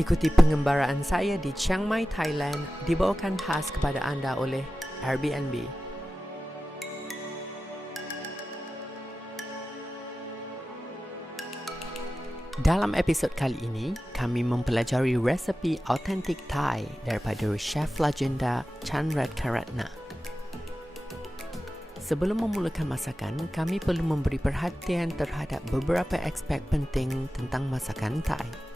Ikuti pengembaraan saya di Chiang Mai, Thailand, dibawakan khas kepada anda oleh Airbnb. Dalam episod kali ini, kami mempelajari resepi autentik Thai daripada chef legenda Chan Karatna. Sebelum memulakan masakan, kami perlu memberi perhatian terhadap beberapa aspek penting tentang masakan Thai.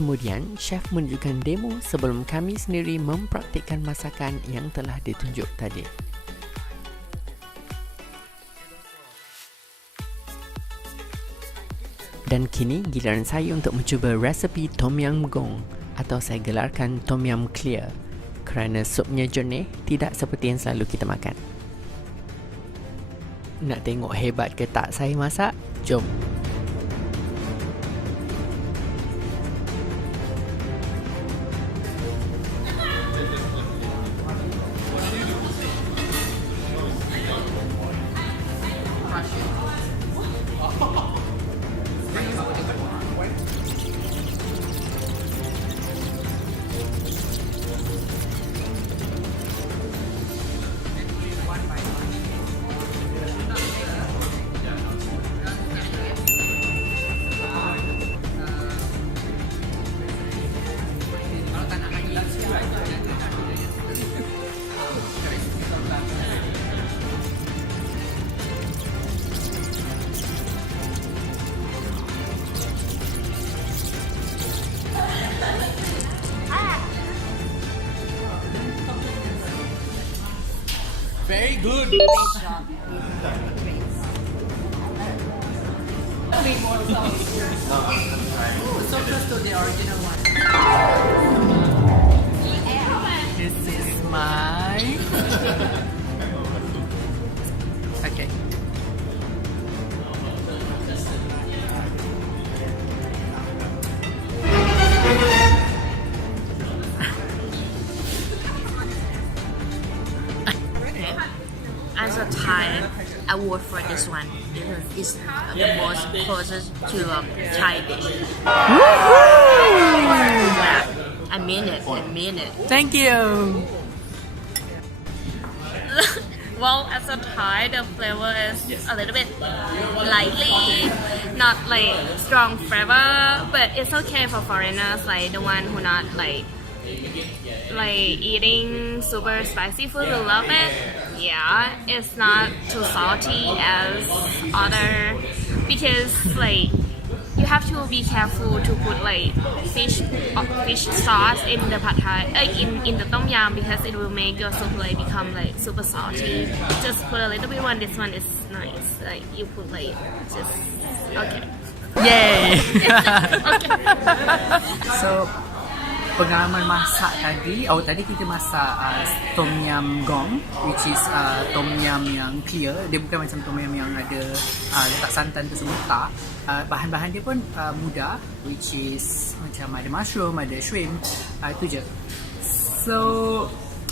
Kemudian, chef menunjukkan demo sebelum kami sendiri mempraktikkan masakan yang telah ditunjuk tadi. Dan kini giliran saya untuk mencuba resepi Tom Yum Goong atau saya gelarkan Tom Yum Clear kerana supnya jernih, tidak seperti yang selalu kita makan. Nak tengok hebat ke tak saya masak? Jom! Very good. Great job. So close to the original one. This is my... Okay. As a Thai, I vote for this one because it's the most closest to a Thai dish. Yeah, I mean it. Thank you. Well, as a Thai, the flavor is a little bit lightly, not like strong flavor, but it's okay for foreigners, like the one who not like eating super spicy food will love it. Yeah, it's not too salty as other, because like you have to be careful to put like fish sauce in the pad thai, in the tom yum, because it will make your soup like become like super salty. Just put a little bit one. This one is nice. Like you put like just okay. Yay! Okay. So, pengalaman masak tadi, tadi kita masak Tom Yum Goong, which is Tom Yum yang clear. Dia bukan macam Tom Yum yang ada letak santan tu semua, tak. Bahan-bahan dia pun mudah, which is macam ada mushroom, ada shrimp, itu je. So,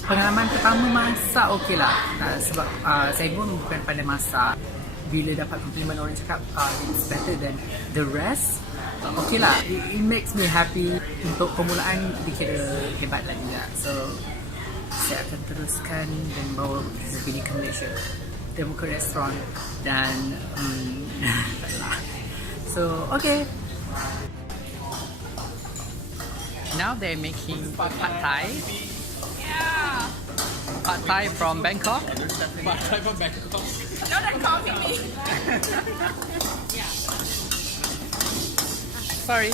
pengalaman pertama masak okey lah, sebab saya pun bukan pandai masak. Bila dapat komplimen orang cakap it's better than the rest, okay lah, it makes me happy. Untuk permulaan dikira hebat lah juga. So saya akan teruskan dan bawa resepi ni ke Malaysia, dan buka restoran dan so okay. Now they're making pad thai. Yeah. Pad thai from Bangkok. Don't copy me. Sorry.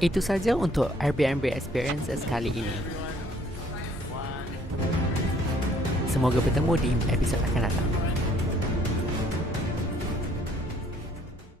Itu saja untuk Airbnb Experiences kali ini. Semoga bertemu di episod akan datang.